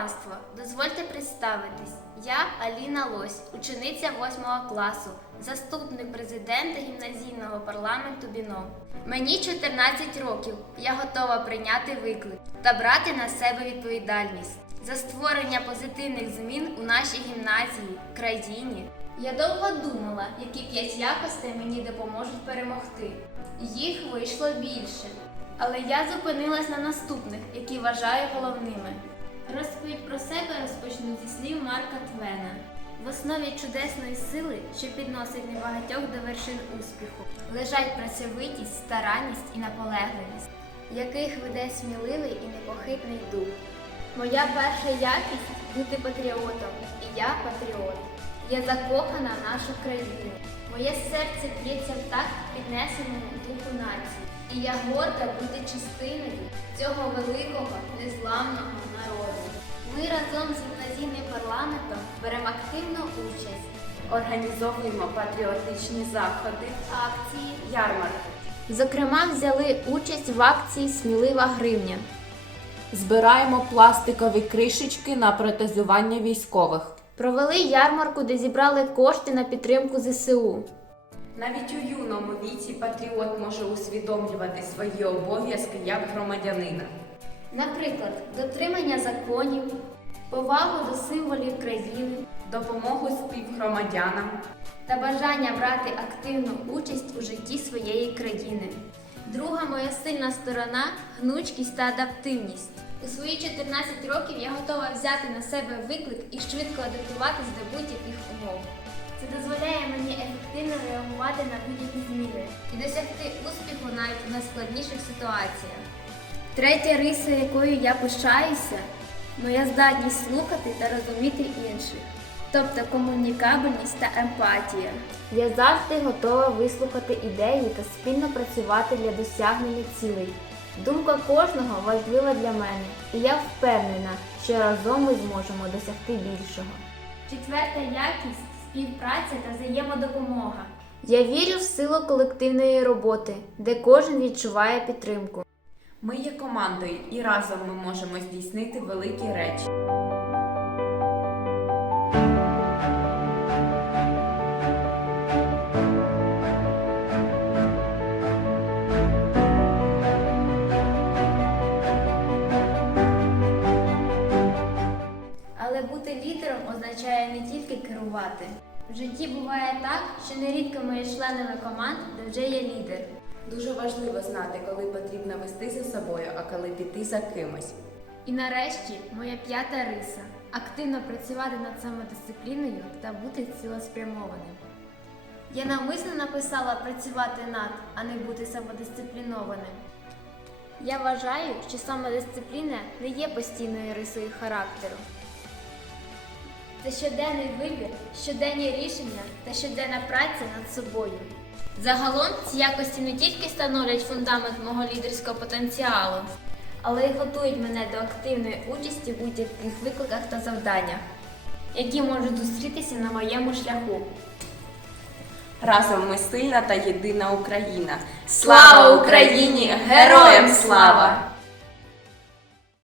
панство! Дозвольте представитись. Я Аліна Лось, учениця 8 класу, заступник президента гімназійного парламенту БІНО. Мені 14 років. Я готова прийняти виклик та брати на себе відповідальність за створення позитивних змін у нашій гімназії, країні. Я довго думала, які п'ять якостей мені допоможуть перемогти. Їх вийшло більше. Але я зупинилась на наступних, які вважаю головними. Розповідь про себе розпочну зі слів Марка Твена. В основі чудесної сили, що підносить небагатьох до вершин успіху, лежать працьовитість, старанність і наполегливість, яких веде сміливий і непохитний дух. Моя перша якість бути патріотом, і я патріот. Я закохана в нашу країну. Моє серце б'ється в такт піднесеному духу нації. І я горда бути частиною цього великого незламного народу. Ми разом з гімназійним парламентом беремо активну участь Організовуємо патріотичні заходи, акції. ярмарки. Зокрема, взяли участь в акції Смілива гривня. Збираємо пластикові кришечки на протезування військових. Провели ярмарку, де зібрали кошти на підтримку ЗСУ. Навіть у юному віці патріот може усвідомлювати свої обов'язки як громадянина. Наприклад, дотримання законів, повагу до символів країни Допомогу співгромадянам, та бажання брати активну участь у житті своєї країни. Друга моя сильна сторона гнучкість та адаптивність. У свої 14 років я готова взяти на себе виклик і швидко адаптуватись до будь-яких умов. Це дозволяє мені ефективно реагувати на будь-які зміни і досягти успіху навіть у найскладніших ситуаціях. Третя риса, якою я пишаюся, моя здатність слухати та розуміти інших, тобто комунікабельність та емпатія. Я завжди готова вислухати ідеї та спільно працювати для досягнення цілей. Думка кожного важлива для мене, і я впевнена, що разом ми зможемо досягти більшого. Четверта якість співпраця та взаємодопомога. Я вірю в силу колективної роботи, де кожен відчуває підтримку. ми є командою і разом ми можемо здійснити великі речі. Але бути лідером означає не тільки керувати. В житті буває так, що нерідко ми є членами команд, де вже є лідер. Дуже важливо знати, коли потрібно вести за собою, а коли піти за кимось. І нарешті моя п'ята риса активно працювати над самодисципліною та бути цілеспрямованим. Я навмисно написала працювати над, а не бути самодисциплінованим. Я вважаю, що самодисципліна не є постійною рисою характеру. Це щоденний вибір, щоденні рішення та щоденна праця над собою. Загалом ці якості не тільки становлять фундамент мого лідерського потенціалу, але й готують мене до активної участі в будь-яких викликах та завданнях, які можуть зустрітися на моєму шляху. Разом ми сильна та єдина Україна. Слава Україні! Героям слава!